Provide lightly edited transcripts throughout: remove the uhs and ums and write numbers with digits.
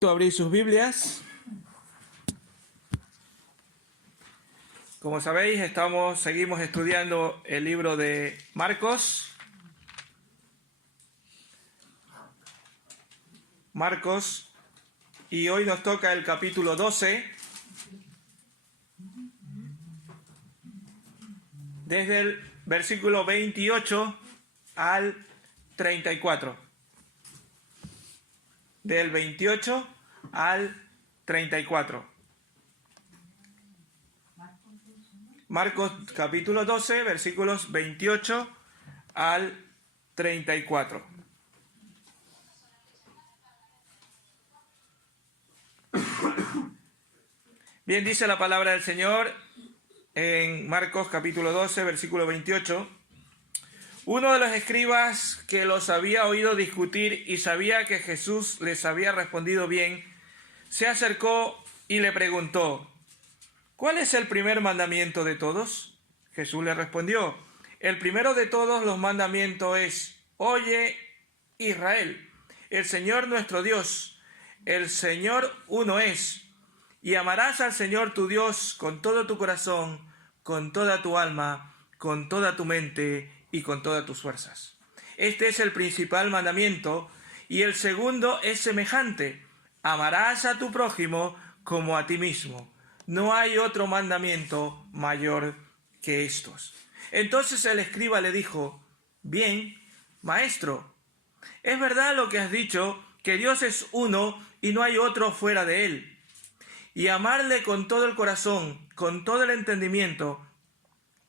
Abrir sus Biblias. Como sabéis, seguimos estudiando el libro de Marcos. Y hoy nos toca el capítulo 12, desde el versículo 28 al 34. Del 28 al 34. Marcos capítulo 12, versículos 28 al 34. Bien, dice la palabra del Señor en Marcos capítulo 12, versículo 28. Uno de los escribas que los había oído discutir y sabía que Jesús les había respondido bien, se acercó y le preguntó: ¿cuál es el primer mandamiento de todos? Jesús le respondió: el primero de todos los mandamientos es: oye, Israel, el Señor nuestro Dios, el Señor uno es, y amarás al Señor tu Dios con todo tu corazón, con toda tu alma, con toda tu mente y con todas tus fuerzas. Este es el principal mandamiento, y el segundo es semejante: amarás a tu prójimo como a ti mismo. No hay otro mandamiento mayor que estos. Entonces el escriba le dijo: bien, maestro, es verdad lo que has dicho, que Dios es uno y no hay otro fuera de él. Y amarle con todo el corazón, con todo el entendimiento,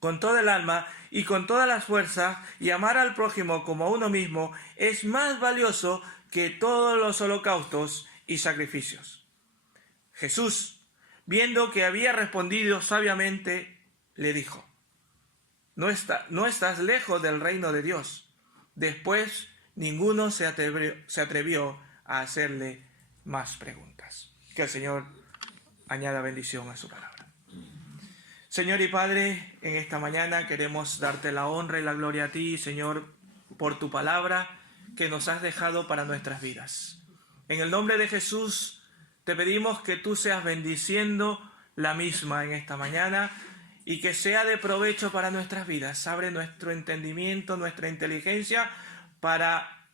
con toda el alma y con todas las fuerzas, y amar al prójimo como a uno mismo, es más valioso que todos los holocaustos y sacrificios. Jesús, viendo que había respondido sabiamente, le dijo: no estás lejos del reino de Dios. Después ninguno se atrevió a hacerle más preguntas. Que el Señor añada bendición a su palabra. Señor y Padre, en esta mañana queremos darte la honra y la gloria a ti, Señor, por tu palabra que nos has dejado para nuestras vidas. En el nombre de Jesús te pedimos que tú seas bendiciendo la misma en esta mañana y que sea de provecho para nuestras vidas. Abre nuestro entendimiento, nuestra inteligencia para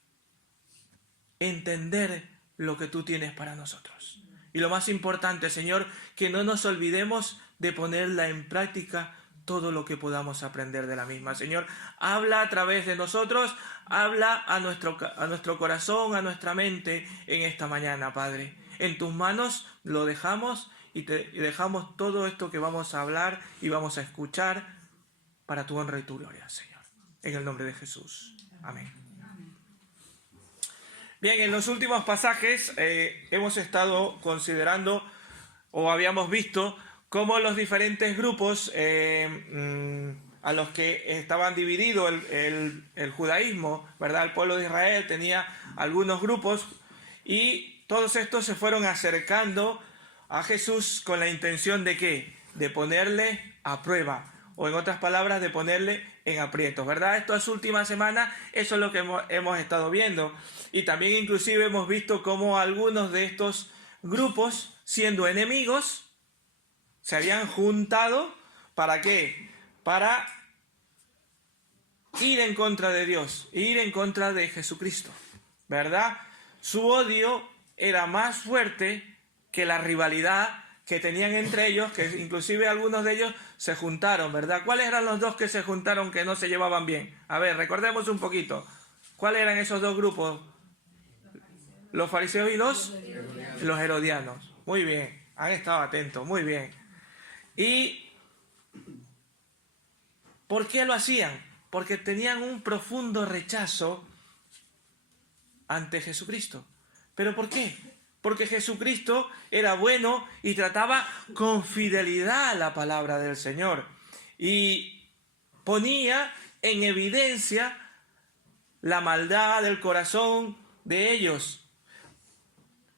entender lo que tú tienes para nosotros. Y lo más importante, Señor, que no nos olvidemos de ponerla en práctica todo lo que podamos aprender de la misma. Señor, habla a través de nosotros, habla a nuestro corazón, a nuestra mente en esta mañana, Padre. En tus manos lo dejamos y dejamos todo esto que vamos a hablar y vamos a escuchar para tu honra y tu gloria, Señor. En el nombre de Jesús. Amén. Bien, en los últimos pasajes hemos estado considerando o habíamos visto cómo los diferentes grupos a los que estaban divididos el judaísmo, ¿verdad? El pueblo de Israel tenía algunos grupos y todos estos se fueron acercando a Jesús con la intención de ¿qué? De ponerle a prueba, o en otras palabras, de ponerle en aprietos, ¿verdad? Estas últimas semanas eso es lo que hemos estado viendo. Y también inclusive hemos visto cómo algunos de estos grupos, siendo enemigos, se habían juntado, ¿para qué? Para ir en contra de Dios, ir en contra de Jesucristo, ¿verdad? Su odio era más fuerte que la rivalidad que tenían entre ellos, que inclusive algunos de ellos se juntaron, ¿verdad? ¿Cuáles eran los dos que se juntaron que no se llevaban bien? A ver, recordemos un poquito. ¿Cuáles eran esos dos grupos? Los fariseos y los herodianos. Muy bien, han estado atentos, muy bien. ¿Y por qué lo hacían? Porque tenían un profundo rechazo ante Jesucristo. ¿Pero por qué? Porque Jesucristo era bueno y trataba con fidelidad la palabra del Señor. Y ponía en evidencia la maldad del corazón de ellos.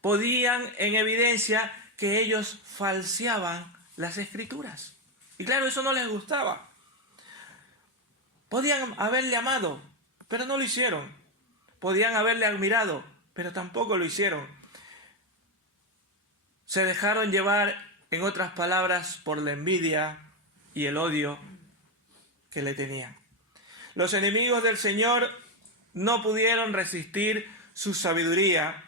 Podían en evidencia que ellos falseaban las Escrituras. Y claro, eso no les gustaba. Podían haberle amado, pero no lo hicieron. Podían haberle admirado, pero tampoco lo hicieron. Se dejaron llevar, en otras palabras, por la envidia y el odio que le tenían. Los enemigos del Señor no pudieron resistir su sabiduría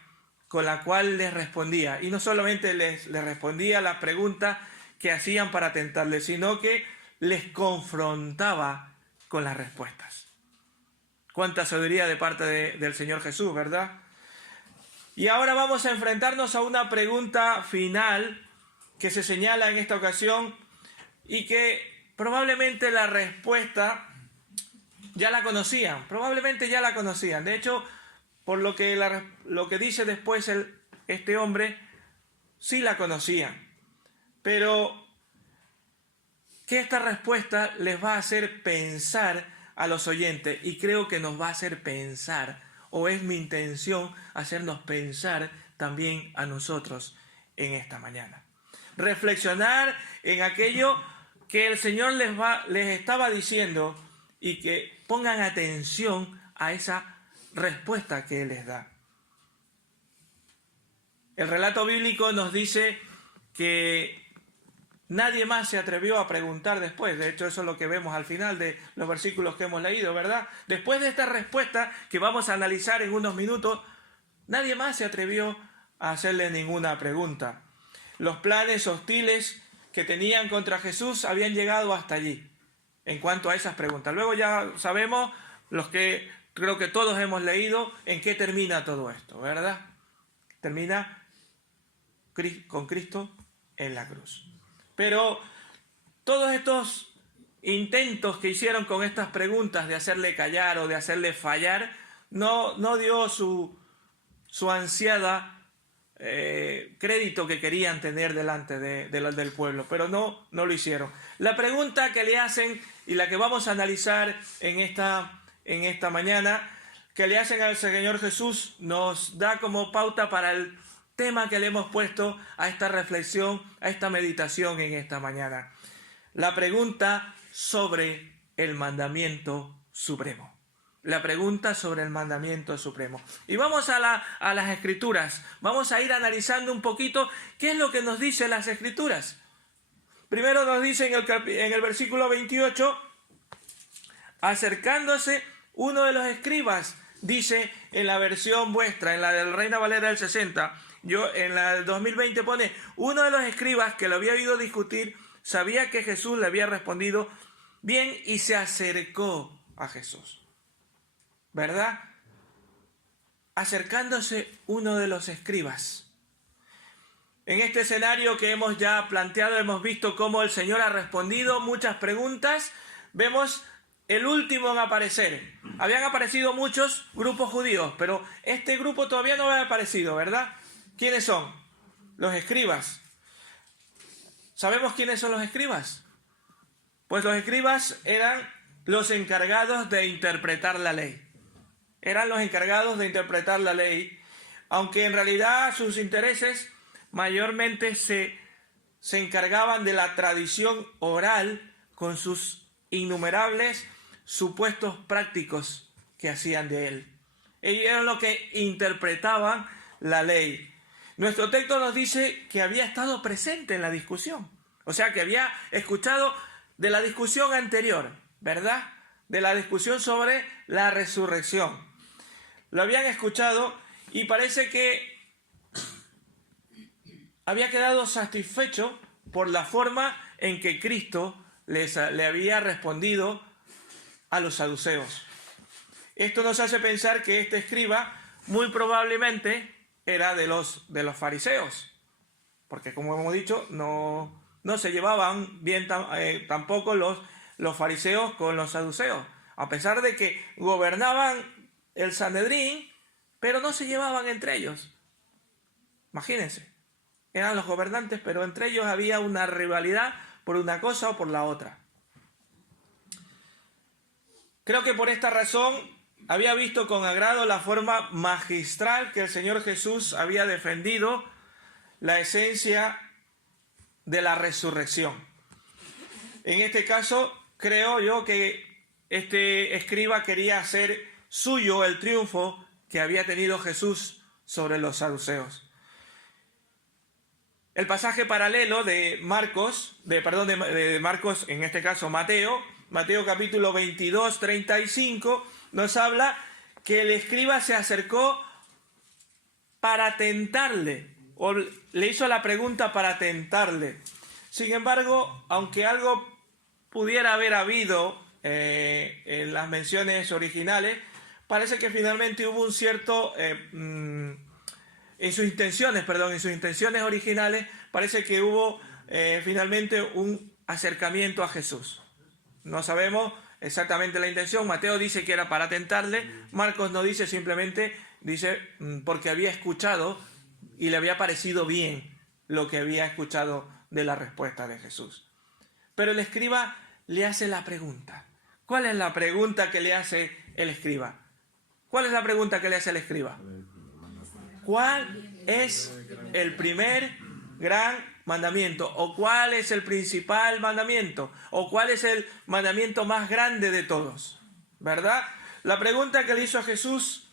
con la cual les respondía. Y no solamente les respondía las preguntas que hacían para tentarle, sino que les confrontaba con las respuestas. Cuánta sabiduría de parte del Señor Jesús, ¿verdad? Y ahora vamos a enfrentarnos a una pregunta final que se señala en esta ocasión y que probablemente la respuesta ya la conocían, probablemente ya la conocían. De hecho, por lo que dice después este hombre, sí la conocían. Pero que esta respuesta les va a hacer pensar a los oyentes, y creo que nos va a hacer pensar, o es mi intención hacernos pensar también a nosotros en esta mañana. Reflexionar en aquello que el Señor les estaba diciendo y que pongan atención a esa respuesta que Él les da. El relato bíblico nos dice que nadie más se atrevió a preguntar después. De hecho, eso es lo que vemos al final de los versículos que hemos leído, ¿verdad? Después de esta respuesta que vamos a analizar en unos minutos, nadie más se atrevió a hacerle ninguna pregunta. Los planes hostiles que tenían contra Jesús habían llegado hasta allí, en cuanto a esas preguntas. Luego ya sabemos, los que creo que todos hemos leído, en qué termina todo esto, ¿verdad? Termina con Cristo en la cruz. Pero todos estos intentos que hicieron con estas preguntas de hacerle callar o de hacerle fallar, no dio su ansiada crédito que querían tener delante del pueblo, pero no lo hicieron. La pregunta que le hacen y la que vamos a analizar en esta mañana, que le hacen al Señor Jesús, nos da como pauta para el tema que le hemos puesto a esta reflexión, a esta meditación en esta mañana. La pregunta sobre el mandamiento supremo. La pregunta sobre el mandamiento supremo. Y vamos a las Escrituras. Vamos a ir analizando un poquito qué es lo que nos dicen las Escrituras. Primero nos dice en el versículo 28, acercándose uno de los escribas, dice en la versión vuestra, en la del Reina Valera del 60, yo en la del 2020 pone, uno de los escribas que lo había oído discutir, sabía que Jesús le había respondido bien y se acercó a Jesús. ¿Verdad? Acercándose uno de los escribas. En este escenario que hemos ya planteado, hemos visto cómo el Señor ha respondido muchas preguntas. Vemos el último en aparecer. Habían aparecido muchos grupos judíos, pero este grupo todavía no había aparecido, ¿verdad? ¿Quiénes son? Los escribas. ¿Sabemos quiénes son los escribas? Pues los escribas eran los encargados de interpretar la ley. Eran los encargados de interpretar la ley, aunque en realidad sus intereses mayormente se encargaban de la tradición oral con sus innumerables supuestos prácticos que hacían de él. Ellos eran los que interpretaban la ley. Nuestro texto nos dice que había estado presente en la discusión, o sea que había escuchado de la discusión anterior, ¿verdad? De la discusión sobre la resurrección. Lo habían escuchado y parece que había quedado satisfecho por la forma en que Cristo le había respondido a los saduceos. Esto nos hace pensar que este escriba muy probablemente era de los fariseos, porque como hemos dicho, no se llevaban bien tampoco los fariseos con los saduceos, a pesar de que gobernaban el Sanedrín, pero no se llevaban entre ellos. Imagínense, eran los gobernantes, pero entre ellos había una rivalidad por una cosa o por la otra. Creo que por esta razón había visto con agrado la forma magistral que el Señor Jesús había defendido la esencia de la resurrección. En este caso, creo yo que este escriba quería hacer suyo el triunfo que había tenido Jesús sobre los saduceos. El pasaje paralelo de Marcos, de Marcos, en este caso Mateo capítulo 22, 35, nos habla que el escriba se acercó para tentarle, o le hizo la pregunta para tentarle. Sin embargo, aunque algo pudiera haber habido en las menciones originales, parece que finalmente hubo un cierto... en sus intenciones originales, parece que hubo finalmente un acercamiento a Jesús. No sabemos exactamente la intención. Mateo dice que era para tentarle. Marcos no dice, simplemente dice porque había escuchado y le había parecido bien lo que había escuchado de la respuesta de Jesús. Pero el escriba le hace la pregunta. ¿Cuál es la pregunta que le hace el escriba? ¿Cuál es la pregunta que le hace el escriba? ¿Cuál es el primer gran mandamiento? ¿O cuál es el principal mandamiento? ¿O cuál es el mandamiento más grande de todos? ¿Verdad? La pregunta que le hizo a Jesús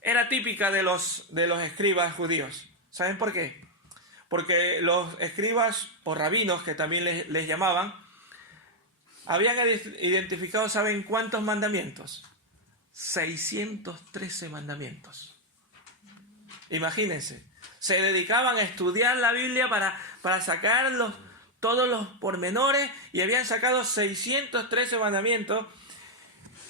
era típica de los escribas judíos. ¿Saben por qué? Porque los escribas, o rabinos, que también les llamaban, habían identificado, ¿saben cuántos mandamientos? 613 mandamientos. Imagínense, se dedicaban a estudiar la Biblia para sacar todos los pormenores, y habían sacado 613 mandamientos,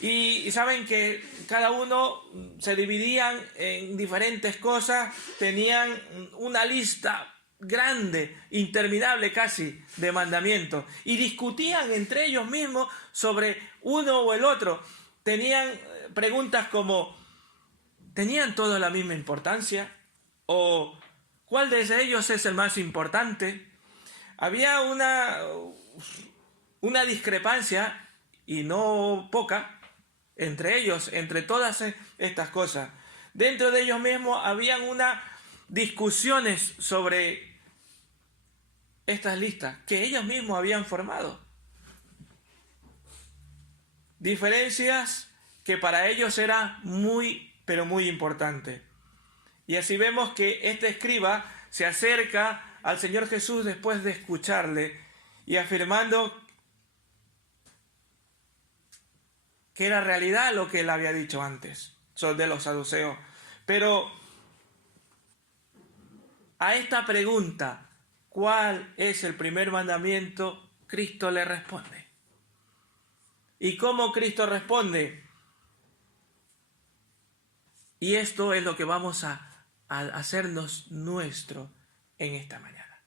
y saben que cada uno se dividían en diferentes cosas, tenían una lista grande, interminable casi, de mandamientos, y discutían entre ellos mismos sobre uno o el otro. Tenían preguntas como: ¿tenían todos la misma importancia? ¿O cuál de ellos es el más importante? Había una discrepancia, y no poca, entre ellos, entre todas estas cosas. Dentro de ellos mismos habían unas discusiones sobre estas listas que ellos mismos habían formado. Diferencias que para ellos era muy, pero muy importante. Y así vemos que este escriba se acerca al Señor Jesús después de escucharle y afirmando que era realidad lo que él había dicho antes de los saduceos. Pero a esta pregunta, ¿cuál es el primer mandamiento?, Cristo le responde. ¿Y cómo Cristo responde? Y esto es lo que vamos a hacernos nuestro en esta mañana.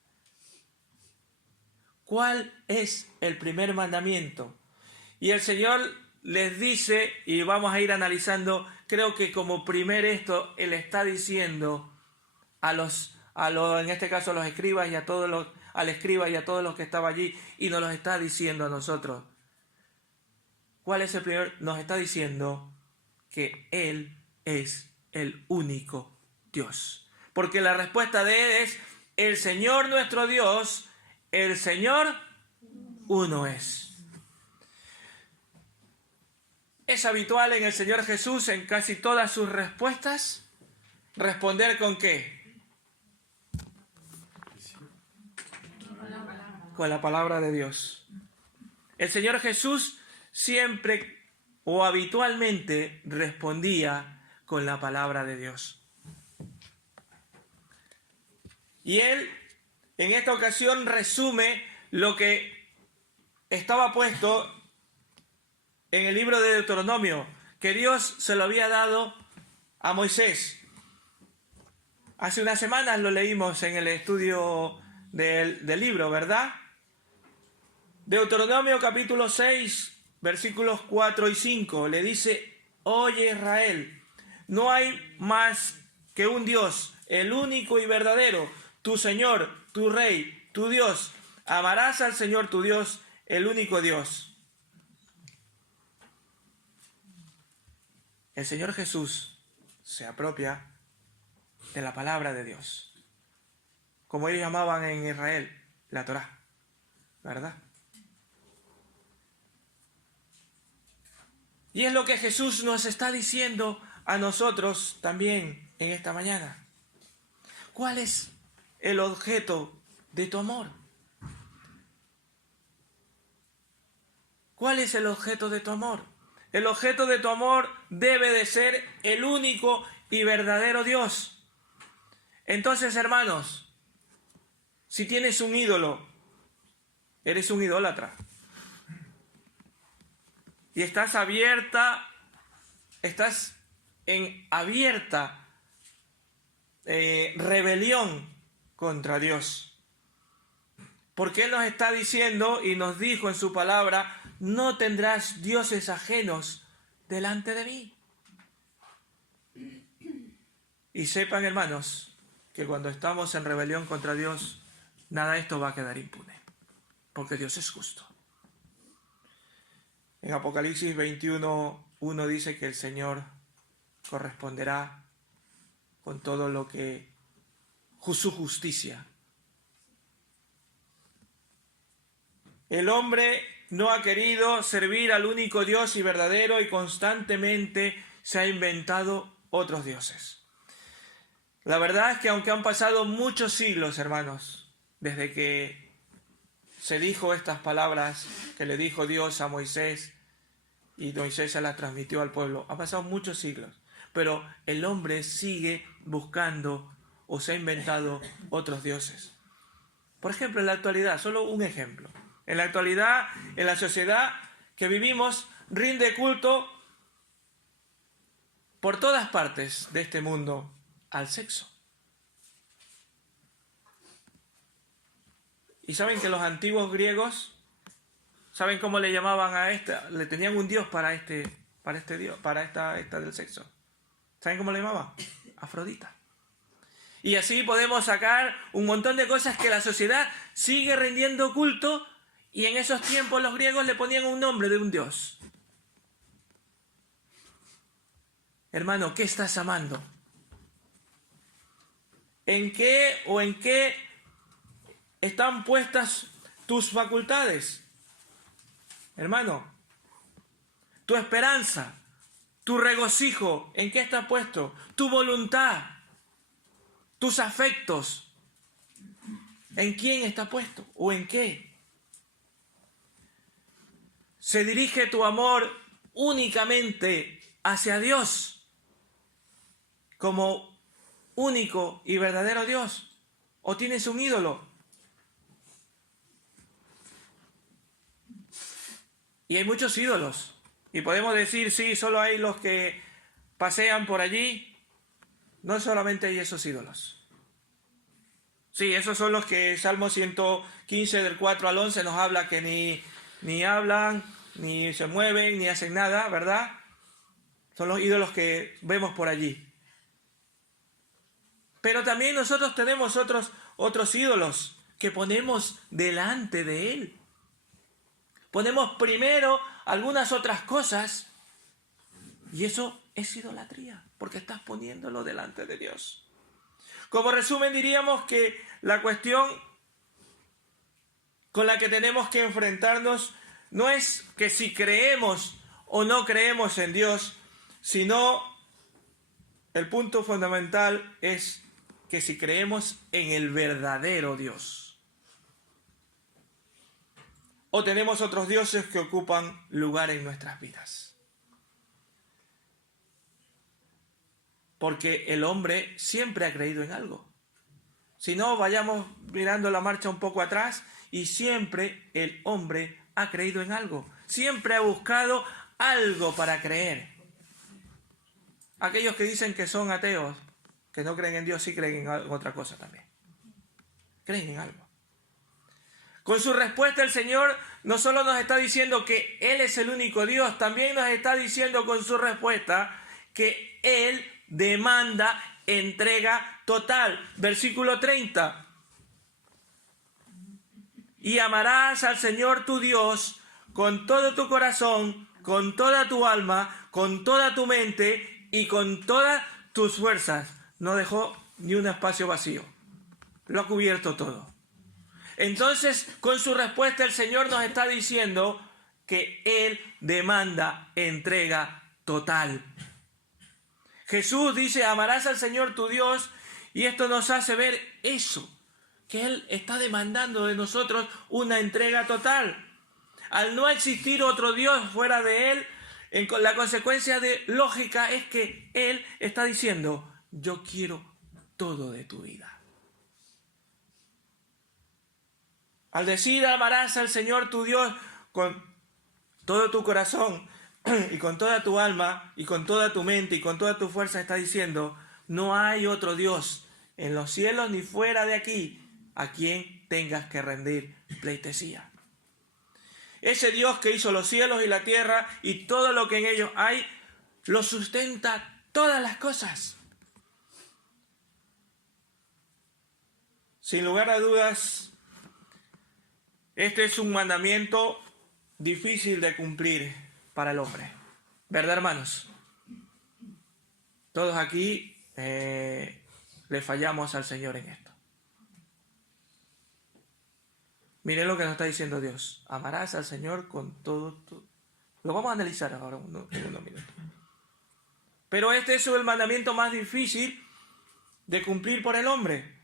¿Cuál es el primer mandamiento? Y el Señor les dice, y vamos a ir analizando, creo que como primer esto, Él está diciendo en este caso a los escribas y al escriba y a todos los que estaban allí, y nos los está diciendo a nosotros. ¿Cuál es el primer? Nos está diciendo que Él es el único Dios. Porque la respuesta de Él es: el Señor nuestro Dios, el Señor uno es. Es habitual en el Señor Jesús, en casi todas sus respuestas, responder ¿con qué? Con la palabra de Dios. El Señor Jesús siempre o habitualmente respondía con la palabra de Dios. Y Él en esta ocasión resume lo que estaba puesto en el libro de Deuteronomio, que Dios se lo había dado a Moisés. Hace unas semanas lo leímos en el estudio del libro, ¿verdad? Deuteronomio capítulo 6, versículos 4 y 5, le dice: oye Israel, no hay más que un Dios, el único y verdadero, tu Señor, tu Rey, tu Dios. Amarás al Señor tu Dios, el único Dios. El Señor Jesús se apropia de la palabra de Dios, como ellos llamaban en Israel, la Torá, ¿verdad? Y es lo que Jesús nos está diciendo a nosotros también en esta mañana. ¿Cuál es el objeto de tu amor? ¿Cuál es el objeto de tu amor? El objeto de tu amor debe de ser el único y verdadero Dios. Entonces, hermanos, si tienes un ídolo, eres un idólatra. Y estás en abierta rebelión contra Dios. Porque Él nos está diciendo y nos dijo en su palabra: no tendrás dioses ajenos delante de mí. Y sepan, hermanos, que cuando estamos en rebelión contra Dios, nada de esto va a quedar impune, porque Dios es justo. En Apocalipsis 21:1 dice que el Señor corresponderá con todo lo que su justicia. El hombre no ha querido servir al único Dios y verdadero y constantemente se ha inventado otros dioses. La verdad es que aunque han pasado muchos siglos, hermanos, desde que se dijo estas palabras que le dijo Dios a Moisés y Moisés se las transmitió al pueblo, ha pasado muchos siglos, pero el hombre sigue buscando o se ha inventado otros dioses. Por ejemplo, en la actualidad, solo un ejemplo. En la actualidad, en la sociedad que vivimos, rinde culto por todas partes de este mundo al sexo. Y saben que los antiguos griegos, ¿saben cómo le llamaban a esta? Le tenían un dios para esta del sexo. ¿Saben cómo le llamaban? Afrodita. Y así podemos sacar un montón de cosas que la sociedad sigue rindiendo culto, y en esos tiempos los griegos le ponían un nombre de un dios. Hermano, ¿qué estás amando? ¿En qué están puestas tus facultades? Hermano, tu esperanza, tu regocijo, ¿en qué está puesto? Tu voluntad, tus afectos, ¿en quién está puesto? ¿O en qué? ¿Se dirige tu amor únicamente hacia Dios como único y verdadero Dios? ¿O tienes un ídolo? Y hay muchos ídolos. Y podemos decir, sí, solo hay los que pasean por allí. No solamente hay esos ídolos. Sí, esos son los que Salmo 115 del 4 al 11 nos habla que ni hablan, ni se mueven, ni hacen nada, ¿verdad? Son los ídolos que vemos por allí. Pero también nosotros tenemos otros ídolos que ponemos delante de Él. Ponemos primero algunas otras cosas y eso es idolatría, porque estás poniéndolo delante de Dios. Como resumen diríamos que la cuestión con la que tenemos que enfrentarnos no es que si creemos o no creemos en Dios, sino el punto fundamental es que si creemos en el verdadero Dios. O tenemos otros dioses que ocupan lugar en nuestras vidas. Porque el hombre siempre ha creído en algo. Si no, vayamos mirando la marcha un poco atrás, y siempre el hombre ha creído en algo. Siempre ha buscado algo para creer. Aquellos que dicen que son ateos, que no creen en Dios, sí creen en otra cosa también. Creen en algo. Con su respuesta el Señor no solo nos está diciendo que Él es el único Dios, también nos está diciendo con su respuesta que Él demanda entrega total. Versículo 30. Y amarás al Señor tu Dios con todo tu corazón, con toda tu alma, con toda tu mente y con todas tus fuerzas. No dejó ni un espacio vacío. Lo ha cubierto todo. Entonces, con su respuesta el Señor nos está diciendo que Él demanda entrega total. Jesús dice, amarás al Señor tu Dios, y esto nos hace ver eso, que Él está demandando de nosotros una entrega total. Al no existir otro Dios fuera de Él, la consecuencia lógica es que Él está diciendo, yo quiero todo de tu vida. Al decir amarás al Señor tu Dios con todo tu corazón y con toda tu alma y con toda tu mente y con toda tu fuerza, está diciendo, no hay otro Dios en los cielos ni fuera de aquí a quien tengas que rendir pleitesía. Ese Dios que hizo los cielos y la tierra y todo lo que en ellos hay, lo sustenta todas las cosas. Sin lugar a dudas, este es un mandamiento difícil de cumplir para el hombre. ¿Verdad, hermanos? Todos aquí le fallamos al Señor en esto. Miren lo que nos está diciendo Dios. Amarás al Señor con todo tu... Lo vamos a analizar ahora en unos minutos. Pero este es el mandamiento más difícil de cumplir por el hombre.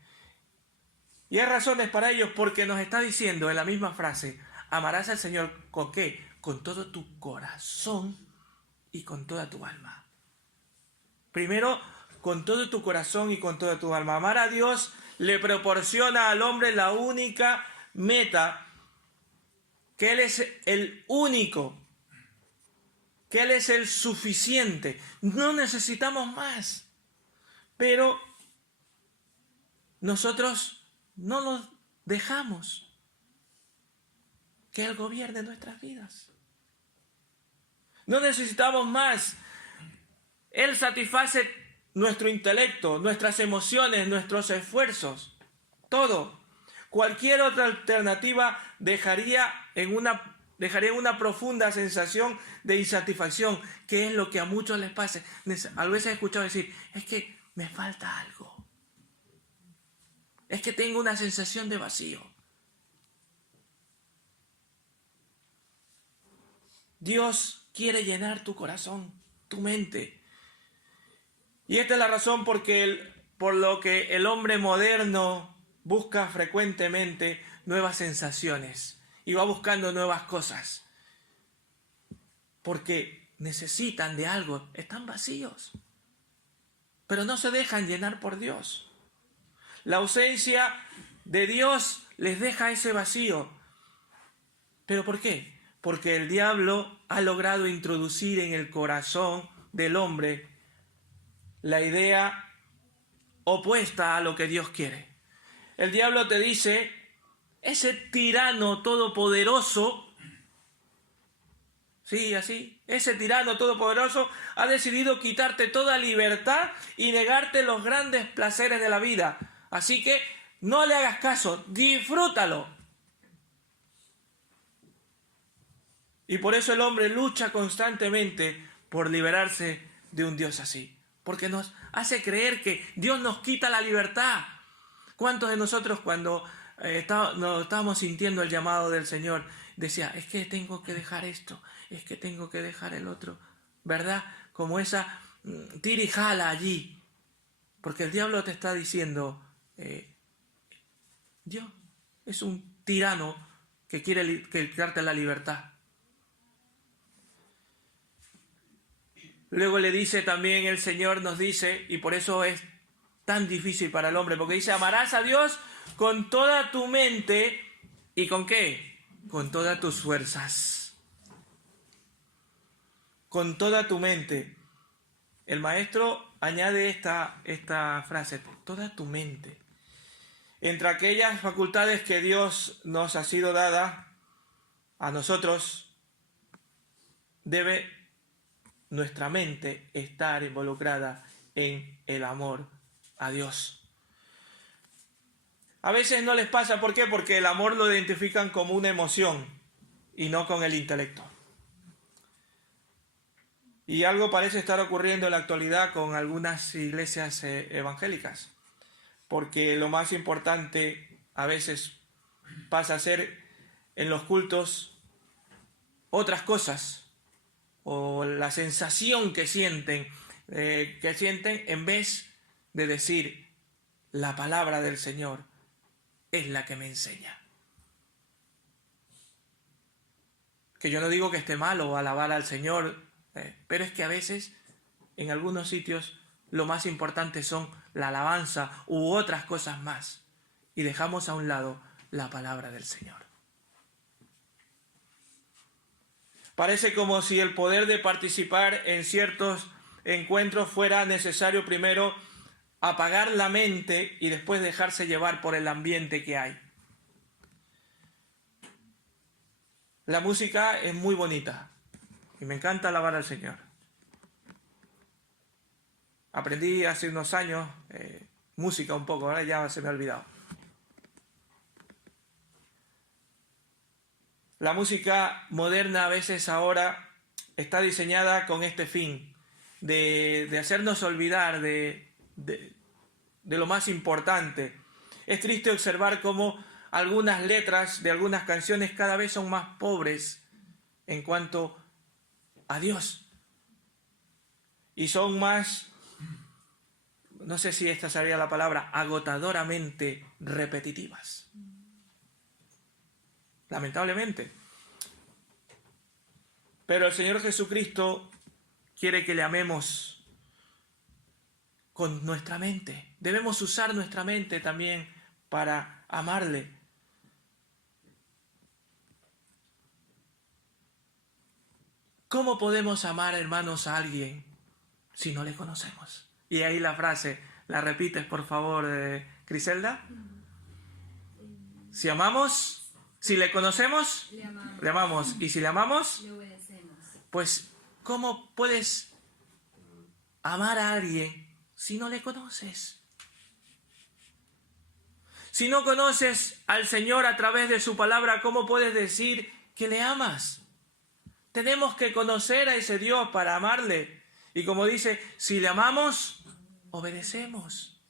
Y hay razones para ellos, porque nos está diciendo en la misma frase, amarás al Señor ¿con qué? Con todo tu corazón y con toda tu alma. Primero, con todo tu corazón y con toda tu alma. Amar a Dios le proporciona al hombre la única meta, que Él es el único, que Él es el suficiente. No necesitamos más. Pero nosotros no nos dejamos que Él gobierne nuestras vidas. No necesitamos más. Él satisface nuestro intelecto, nuestras emociones, nuestros esfuerzos, todo. Cualquier otra alternativa dejaría en una profunda sensación de insatisfacción, que es lo que a muchos les pasa. A veces he escuchado decir, es que me falta algo. Es que tengo una sensación de vacío. Dios quiere llenar tu corazón, tu mente. Y esta es la razón por lo que el hombre moderno busca frecuentemente nuevas sensaciones y va buscando nuevas cosas. Porque necesitan de algo, están vacíos, pero no se dejan llenar por Dios. La ausencia de Dios les deja ese vacío. ¿Pero por qué? Porque el diablo ha logrado introducir en el corazón del hombre la idea opuesta a lo que Dios quiere. El diablo te dice, ese tirano todopoderoso, sí, así, ese tirano todopoderoso ha decidido quitarte toda libertad y negarte los grandes placeres de la vida. Así que no le hagas caso, disfrútalo. Y por eso el hombre lucha constantemente por liberarse de un Dios así. Porque nos hace creer que Dios nos quita la libertad. ¿Cuántos de nosotros cuando nos estábamos sintiendo el llamado del Señor decía, es que tengo que dejar esto, es que tengo que dejar el otro? ¿Verdad? Como esa tira y jala allí. Porque el diablo te está diciendo, Dios es un tirano que quiere quitarte la libertad. Luego le dice también el Señor, nos dice, y por eso es tan difícil para el hombre, porque dice, amarás a Dios con toda tu mente, ¿y con qué? Con todas tus fuerzas. Con toda tu mente. El maestro añade esta frase, toda tu mente. Entre aquellas facultades que Dios nos ha sido dada, a nosotros debe nuestra mente estar involucrada en el amor a Dios. A veces no les pasa, ¿por qué? Porque el amor lo identifican como una emoción y no con el intelecto. Y algo parece estar ocurriendo en la actualidad con algunas iglesias evangélicas, porque lo más importante a veces pasa a ser en los cultos otras cosas, o la sensación que sienten en vez de decir la palabra del Señor, es la que me enseña. Que yo no digo que esté malo alabar al Señor, pero es que a veces, en algunos sitios, lo más importante son la alabanza u otras cosas más. Y dejamos a un lado la palabra del Señor. Parece como si el poder de participar en ciertos encuentros fuera necesario primero apagar la mente y después dejarse llevar por el ambiente que hay. La música es muy bonita y me encanta alabar al Señor. Aprendí hace unos años música un poco, ahora ya se me ha olvidado. La música moderna a veces ahora está diseñada con este fin, de hacernos olvidar de lo más importante. Es triste observar cómo algunas letras de algunas canciones cada vez son más pobres en cuanto a Dios. Y son más, no sé si esta sería la palabra, agotadoramente repetitivas. Lamentablemente. Pero el Señor Jesucristo quiere que le amemos con nuestra mente. Debemos usar nuestra mente también para amarle. ¿Cómo podemos amar, hermanos, a alguien si no le conocemos? Y ahí la frase, ¿la repites, por favor, Griselda? Si amamos, si le conocemos, le amamos. Y si le amamos, le obedecemos. Pues, ¿cómo puedes amar a alguien si no le conoces? Si no conoces al Señor a través de su palabra, ¿cómo puedes decir que le amas? Tenemos que conocer a ese Dios para amarle. Y como dice, si le amamos, obedecemos.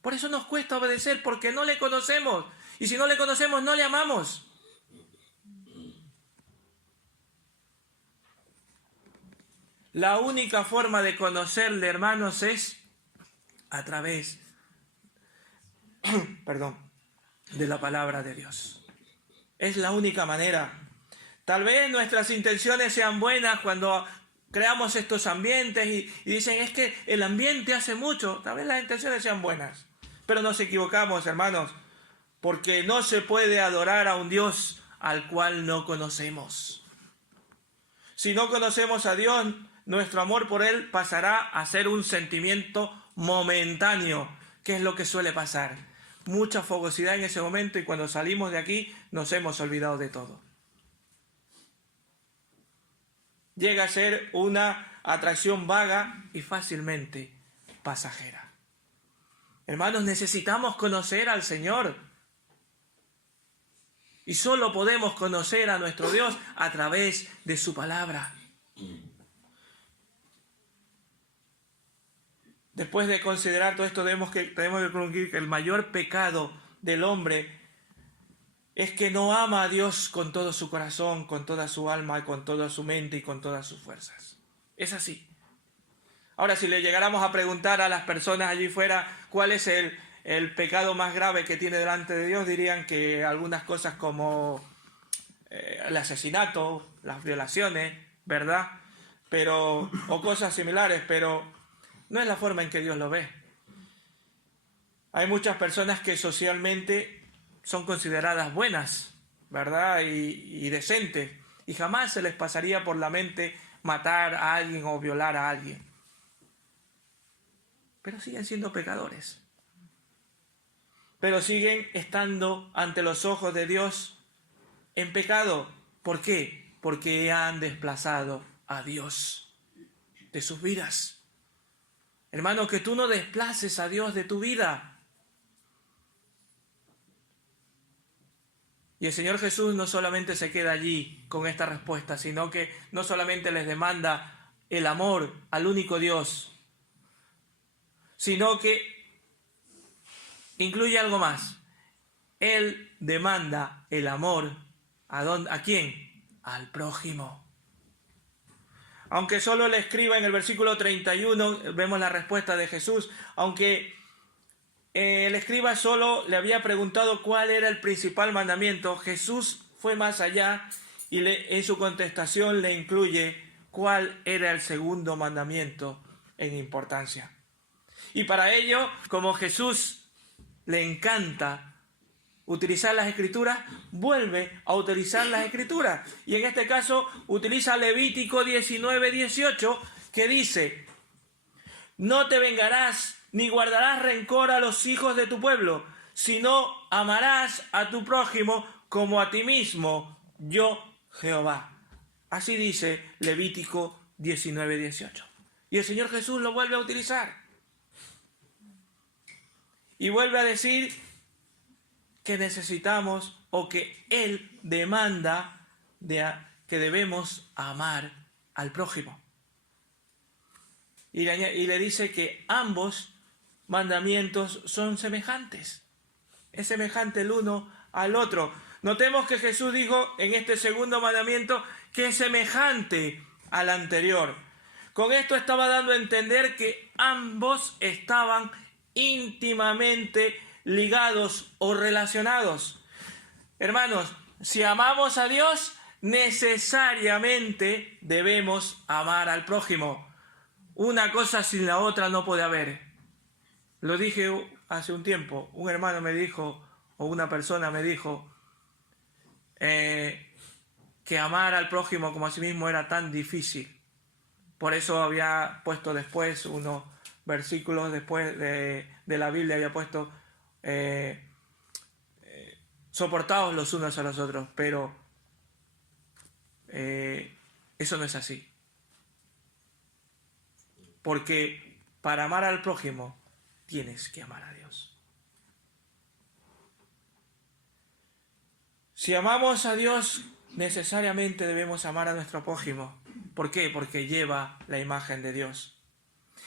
Por eso nos cuesta obedecer, porque no le conocemos. Y si no le conocemos, no le amamos. La única forma de conocerle, hermanos, es a través, de la palabra de Dios. Es la única manera. Tal vez nuestras intenciones sean buenas cuando creamos estos ambientes y dicen, es que el ambiente hace mucho. Tal vez las intenciones sean buenas. Pero nos equivocamos, hermanos, porque no se puede adorar a un Dios al cual no conocemos. Si no conocemos a Dios, nuestro amor por Él pasará a ser un sentimiento momentáneo, que es lo que suele pasar. Mucha fogosidad en ese momento y cuando salimos de aquí nos hemos olvidado de todo. Llega a ser una atracción vaga y fácilmente pasajera. Hermanos, necesitamos conocer al Señor. Y solo podemos conocer a nuestro Dios a través de su palabra. Después de considerar todo esto, tenemos que concluir que el mayor pecado del hombre es que no ama a Dios con todo su corazón, con toda su alma, con toda su mente y con todas sus fuerzas. Es así. Ahora, si le llegáramos a preguntar a las personas allí fuera cuál es el pecado más grave que tiene delante de Dios, dirían que algunas cosas como el asesinato, las violaciones, ¿verdad? O cosas similares, pero no es la forma en que Dios lo ve. Hay muchas personas que socialmente son consideradas buenas, ¿verdad? Y decentes, y jamás se les pasaría por la mente matar a alguien o violar a alguien. Pero siguen siendo pecadores. Pero siguen estando ante los ojos de Dios en pecado. ¿Por qué? Porque han desplazado a Dios de sus vidas. Hermano, que tú no desplaces a Dios de tu vida. Y el Señor Jesús no solamente se queda allí con esta respuesta, sino que no solamente les demanda el amor al único Dios, sino que incluye algo más. Él demanda el amor ¿a quién? Al prójimo. Aunque solo le escriba en el versículo 31, vemos la respuesta de Jesús, aunque el escriba solo le había preguntado cuál era el principal mandamiento. Jesús fue más allá y en su contestación le incluye cuál era el segundo mandamiento en importancia. Y para ello, como Jesús le encanta utilizar las Escrituras, vuelve a utilizar las Escrituras. Y en este caso utiliza Levítico 19:18, que dice: no te vengarás ni guardarás rencor a los hijos de tu pueblo, sino amarás a tu prójimo como a ti mismo, yo Jehová. Así dice Levítico 19:18. Y el Señor Jesús lo vuelve a utilizar. Y vuelve a decir que necesitamos, o que Él demanda que debemos amar al prójimo. Y le dice que ambos mandamientos son semejantes. Es semejante el uno al otro. Notemos que Jesús dijo en este segundo mandamiento que es semejante al anterior. Con esto estaba dando a entender que ambos estaban íntimamente ligados o relacionados. Hermanos, si amamos a Dios, necesariamente debemos amar al prójimo. Una cosa sin la otra no puede haber. Lo dije hace un tiempo. Un hermano me dijo, o una persona me dijo, que amar al prójimo como a sí mismo era tan difícil. Por eso había puesto después unos versículos después de la Biblia, había puesto soportaos los unos a los otros, pero eso no es así. Porque para amar al prójimo tienes que amar a Dios. Si amamos a Dios, necesariamente debemos amar a nuestro prójimo. ¿Por qué? Porque lleva la imagen de Dios.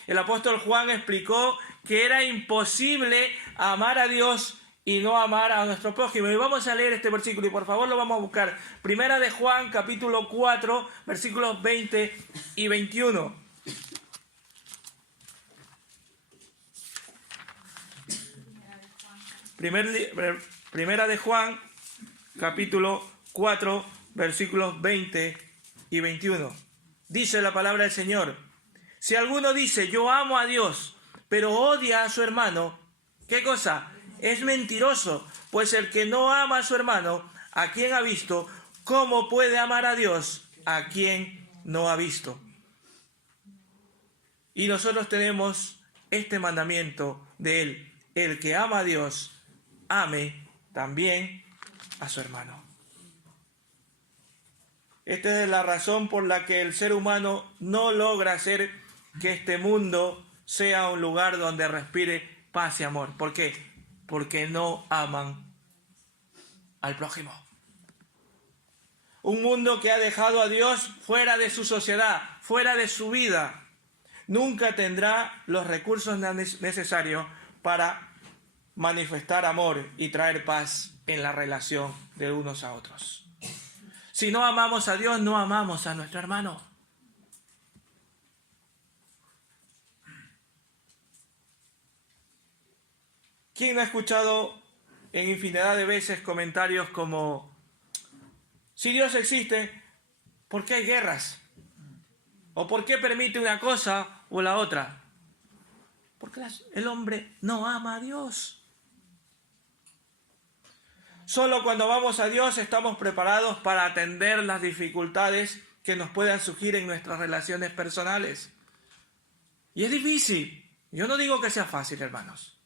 El apóstol Juan explicó que era imposible amar a Dios y no amar a nuestro prójimo. Y vamos a leer este versículo y por favor lo vamos a buscar. Primera de Juan, capítulo 4, versículos 20 y 21. Primera de Juan, capítulo 4, versículos 20 y 21. Dice la palabra del Señor: si alguno dice yo amo a Dios, pero odia a su hermano, ¿qué cosa? Es mentiroso, pues el que no ama a su hermano, a quien ha visto, ¿cómo puede amar a Dios a quien no ha visto? Y nosotros tenemos este mandamiento de Él: el que ama a Dios, ame también a su hermano. Esta es la razón por la que el ser humano no logra hacer que este mundo sea un lugar donde respire paz y amor. ¿Por qué? Porque no aman al prójimo. Un mundo que ha dejado a Dios fuera de su sociedad, fuera de su vida, nunca tendrá los recursos necesarios para manifestar amor y traer paz en la relación de unos a otros. Si no amamos a Dios, no amamos a nuestro hermano. ¿Quién no ha escuchado en infinidad de veces comentarios como: si Dios existe, ¿por qué hay guerras? ¿O por qué permite una cosa o la otra? Porque el hombre no ama a Dios. Solo cuando vamos a Dios estamos preparados para atender las dificultades que nos puedan surgir en nuestras relaciones personales. Y es difícil. Yo no digo que sea fácil, hermanos.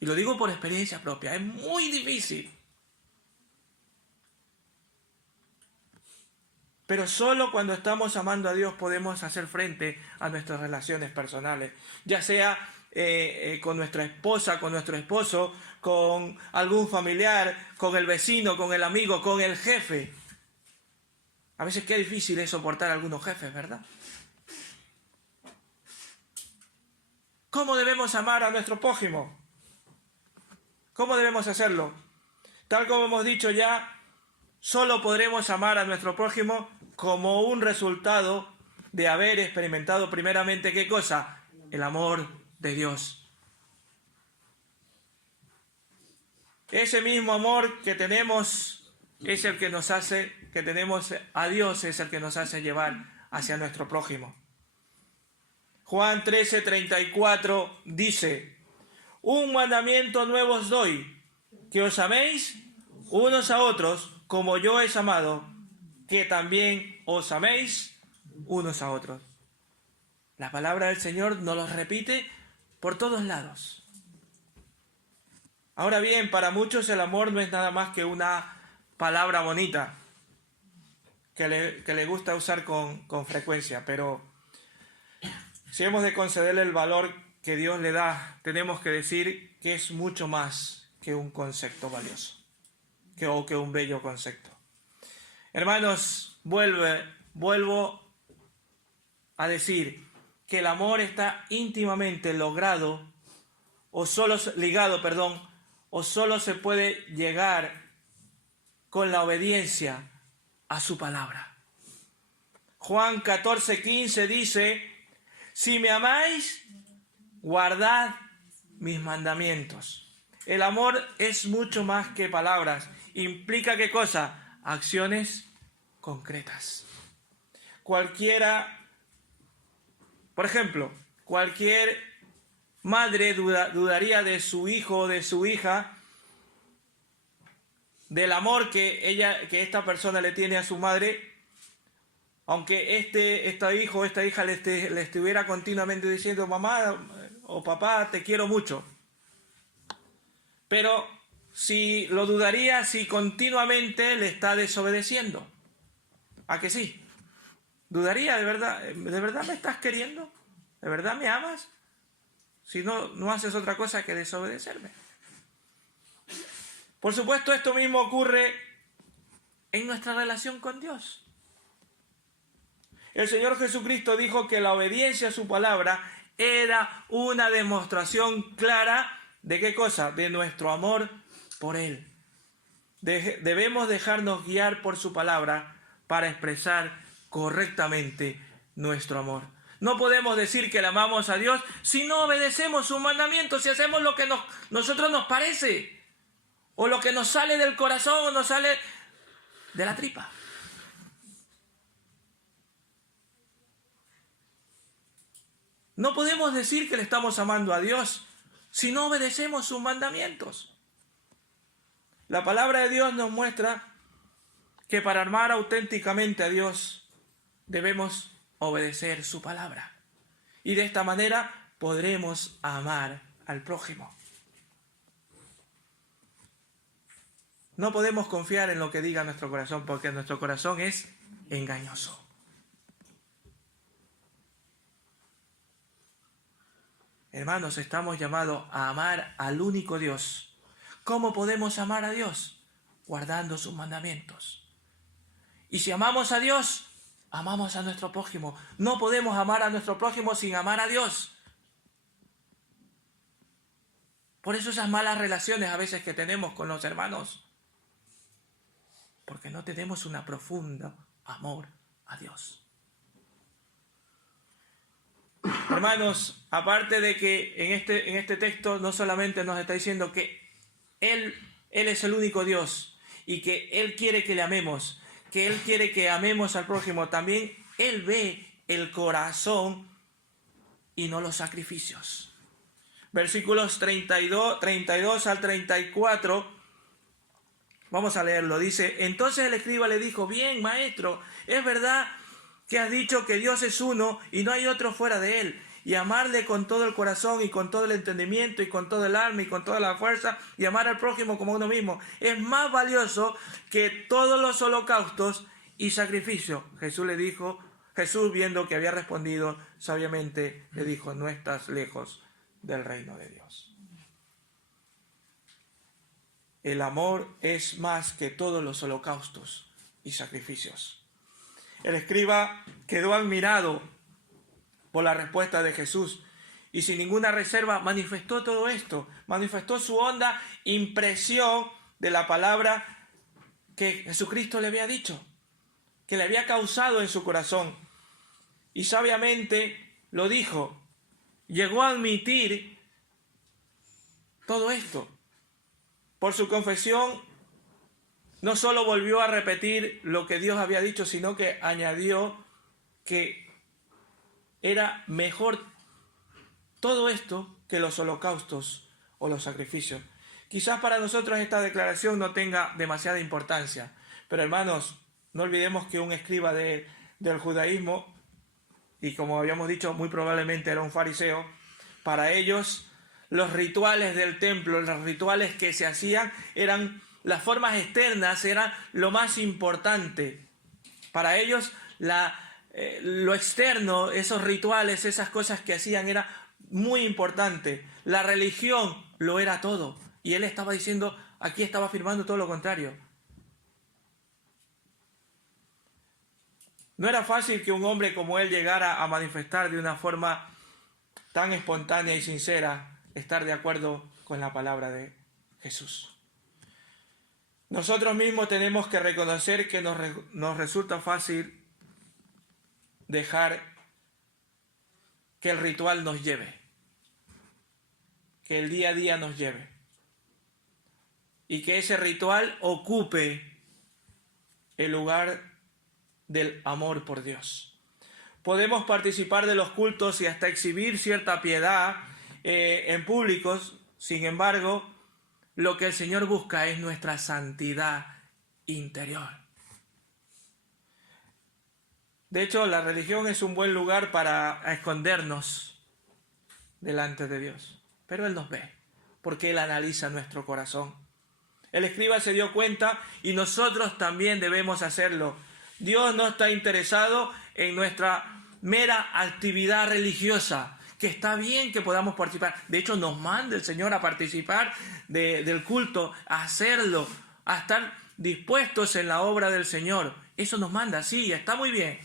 Y lo digo por experiencia propia. Es muy difícil. Pero solo cuando estamos amando a Dios podemos hacer frente a nuestras relaciones personales. Ya sea con nuestra esposa, con nuestro esposo, con algún familiar, con el vecino, con el amigo, con el jefe. A veces qué difícil es soportar a algunos jefes, ¿verdad? ¿Cómo debemos amar a nuestro prójimo? ¿Cómo debemos hacerlo? Tal como hemos dicho ya, solo podremos amar a nuestro prójimo como un resultado de haber experimentado primeramente, ¿qué cosa? El amor de Dios. Ese mismo amor que tenemos es el que nos hace, que tenemos a Dios, es el que nos hace llevar hacia nuestro prójimo. Juan 13:34 dice: un mandamiento nuevo os doy, que os améis unos a otros como yo os he amado, que también os améis unos a otros. La palabra del Señor nos lo repite por todos lados. Ahora bien, para muchos el amor no es nada más que una palabra bonita que le gusta usar con frecuencia, pero si hemos de concederle el valor que Dios le da, tenemos que decir que es mucho más que un concepto valioso, que un bello concepto. Hermanos, vuelvo a decir que el amor está íntimamente o solo se puede llegar con la obediencia a su palabra. Juan 14:15 dice: si me amáis, guardad mis mandamientos. El amor es mucho más que palabras. Implica ¿qué cosa? Acciones concretas. Por ejemplo, cualquier madre dudaría de su hijo o de su hija, del amor que esta persona le tiene a su madre, aunque este hijo o esta hija le estuviera continuamente diciendo: mamá o papá, te quiero mucho. Pero si lo dudaría si continuamente le está desobedeciendo. ¿A que sí? ¿Dudaría de verdad? ¿De verdad me estás queriendo? ¿De verdad me amas? Si no haces otra cosa que desobedecerme. Por supuesto, esto mismo ocurre en nuestra relación con Dios. El Señor Jesucristo dijo que la obediencia a su palabra era una demostración clara de ¿qué cosa? De nuestro amor por Él. Debemos dejarnos guiar por su palabra para expresar correctamente nuestro amor. No podemos decir que le amamos a Dios si no obedecemos sus mandamientos, si hacemos lo que nosotros nos parece, o lo que nos sale del corazón o nos sale de la tripa. No podemos decir que le estamos amando a Dios si no obedecemos sus mandamientos. La palabra de Dios nos muestra que para amar auténticamente a Dios debemos obedecer su palabra. Y de esta manera podremos amar al prójimo. No podemos confiar en lo que diga nuestro corazón, porque nuestro corazón es engañoso. Hermanos, estamos llamados a amar al único Dios. ¿Cómo podemos amar a Dios? Guardando sus mandamientos. Y si amamos a Dios, amamos a nuestro prójimo. No podemos amar a nuestro prójimo sin amar a Dios. Por eso esas malas relaciones a veces que tenemos con los hermanos. Porque no tenemos un profundo amor a Dios. Hermanos, aparte de que en este texto no solamente nos está diciendo que Él es el único Dios y que Él quiere que le amemos, que Él quiere que amemos al prójimo, también Él ve el corazón y no los sacrificios. Versículos 32 al 34, vamos a leerlo. Dice: entonces el escriba le dijo: bien, maestro, es verdad que has dicho que Dios es uno y no hay otro fuera de Él, y amarle con todo el corazón y con todo el entendimiento y con todo el alma y con toda la fuerza, y amar al prójimo como a uno mismo es más valioso que todos los holocaustos y sacrificios. Jesús, viendo que había respondido sabiamente, le dijo: no estás lejos del reino de Dios. El amor es más que todos los holocaustos y sacrificios. El escriba quedó admirado por la respuesta de Jesús y sin ninguna reserva manifestó todo esto, manifestó su honda impresión de la palabra que Jesucristo le había dicho, que le había causado en su corazón, y sabiamente lo dijo. Llegó a admitir todo esto. por su confesión, no solo volvió a repetir lo que Dios había dicho, sino que añadió que era mejor todo esto que los holocaustos o los sacrificios. Quizás para nosotros esta declaración no tenga demasiada importancia, pero hermanos, no olvidemos que un escriba del judaísmo, y como habíamos dicho, muy probablemente era un fariseo, para ellos los rituales del templo, los rituales que se hacían, eran las formas externas, eran lo más importante. Para ellos lo externo, esos rituales, esas cosas que hacían, era muy importante. La religión lo era todo. Y él estaba diciendo, aquí estaba afirmando todo lo contrario. No era fácil que un hombre como él llegara a manifestar de una forma tan espontánea y sincera estar de acuerdo con la palabra de Jesús. Nosotros mismos tenemos que reconocer que nos resulta fácil dejar que el ritual nos lleve, que el día a día nos lleve, y que ese ritual ocupe el lugar del amor por Dios. Podemos participar de los cultos y hasta exhibir cierta piedad en públicos, sin embargo, lo que el Señor busca es nuestra santidad interior. De hecho, la religión es un buen lugar para escondernos delante de Dios, pero Él nos ve, porque Él analiza nuestro corazón. El escriba se dio cuenta y nosotros también debemos hacerlo. Dios no está interesado en nuestra mera actividad religiosa, que está bien que podamos participar. De hecho, nos manda el Señor a participar del culto, a hacerlo, a estar dispuestos en la obra del Señor. Eso nos manda, sí, está muy bien.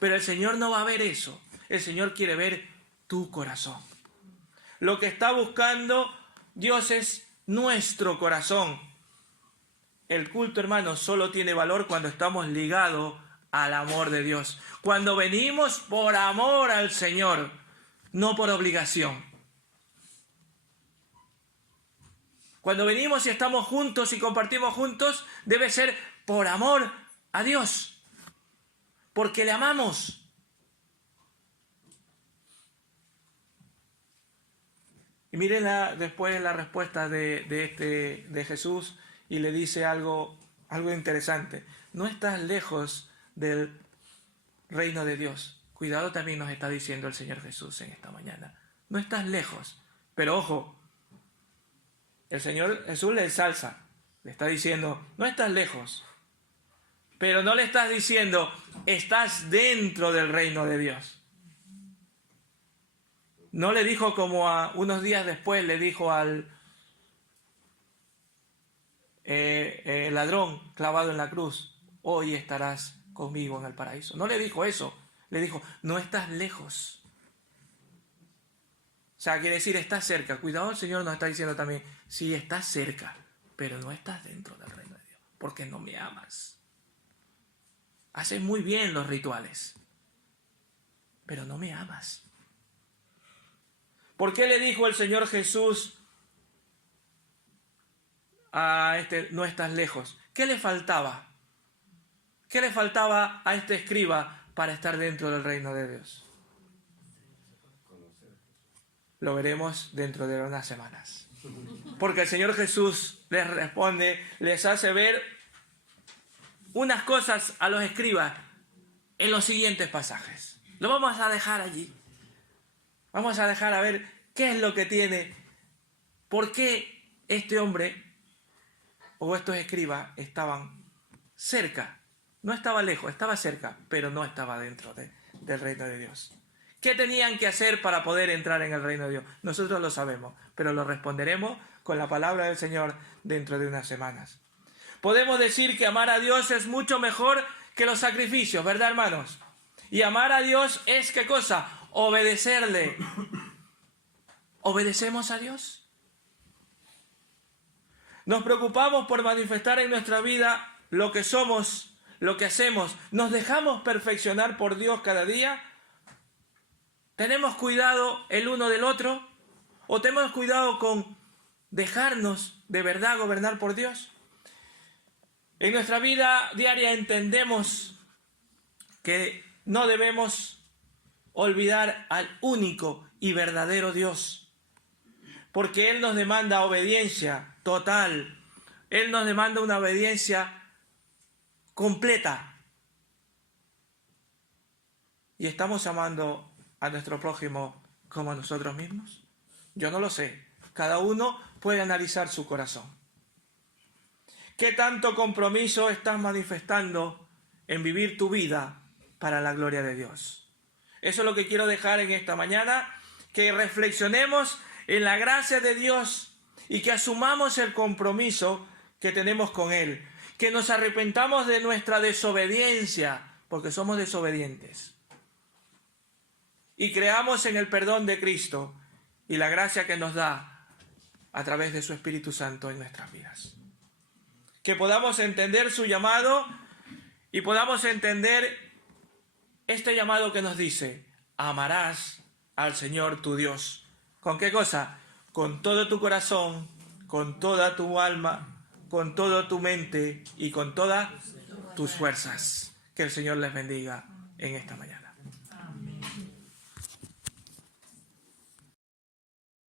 Pero el Señor no va a ver eso. El Señor quiere ver tu corazón. Lo que está buscando Dios es nuestro corazón. El culto, hermanos, solo tiene valor cuando estamos ligados al amor de Dios. Cuando venimos por amor al Señor, no por obligación. Cuando venimos y estamos juntos y compartimos juntos, debe ser por amor a Dios, porque le amamos. Y miren después la respuesta de Jesús, y le dice algo interesante. No estás lejos del reino de Dios. Cuidado, también nos está diciendo el Señor Jesús en esta mañana. No estás lejos. Pero ojo, el Señor Jesús le ensalza. Le está diciendo, no estás lejos. Pero no le estás diciendo, estás dentro del reino de Dios. No le dijo como unos días después le dijo al ladrón clavado en la cruz, hoy estarás conmigo en el paraíso. No le dijo eso, le dijo, no estás lejos. O sea, quiere decir, estás cerca. Cuidado, el Señor nos está diciendo también, sí, estás cerca, pero no estás dentro del reino de Dios, porque no me amas. Haces muy bien los rituales, pero no me amas. ¿Por qué le dijo el Señor Jesús a no estás lejos? ¿Qué le faltaba? ¿Qué le faltaba a este escriba para estar dentro del reino de Dios? Lo veremos dentro de unas semanas. Porque el Señor Jesús les responde, les hace ver unas cosas a los escribas en los siguientes pasajes. Lo vamos a dejar allí. Vamos a dejar a ver qué es lo que tiene, por qué este hombre o estos escribas estaban cerca. No estaba lejos, estaba cerca, pero no estaba dentro del reino de Dios. ¿Qué tenían que hacer para poder entrar en el reino de Dios? Nosotros lo sabemos, pero lo responderemos con la palabra del Señor dentro de unas semanas. Podemos decir que amar a Dios es mucho mejor que los sacrificios, ¿verdad, hermanos? Y amar a Dios es, ¿qué cosa? Obedecerle. ¿Obedecemos a Dios? Nos preocupamos por manifestar en nuestra vida lo que somos, lo que hacemos. ¿Nos dejamos perfeccionar por Dios cada día? ¿Tenemos cuidado el uno del otro? ¿O tenemos cuidado con dejarnos de verdad gobernar por Dios. En nuestra vida diaria entendemos que no debemos olvidar al único y verdadero Dios, porque Él nos demanda obediencia total, Él nos demanda una obediencia completa. ¿Y estamos amando a nuestro prójimo como a nosotros mismos? Yo no lo sé. Cada uno puede analizar su corazón. ¿Qué tanto compromiso estás manifestando en vivir tu vida para la gloria de Dios? Eso es lo que quiero dejar en esta mañana, que reflexionemos en la gracia de Dios y que asumamos el compromiso que tenemos con Él, que nos arrepentamos de nuestra desobediencia, porque somos desobedientes, y creamos en el perdón de Cristo y la gracia que nos da a través de su Espíritu Santo en nuestras vidas. Que podamos entender su llamado y podamos entender este llamado que nos dice: amarás al Señor tu Dios. ¿Con qué cosa? Con todo tu corazón, con toda tu alma, con toda tu mente y con todas tus fuerzas. Que el Señor les bendiga en esta mañana.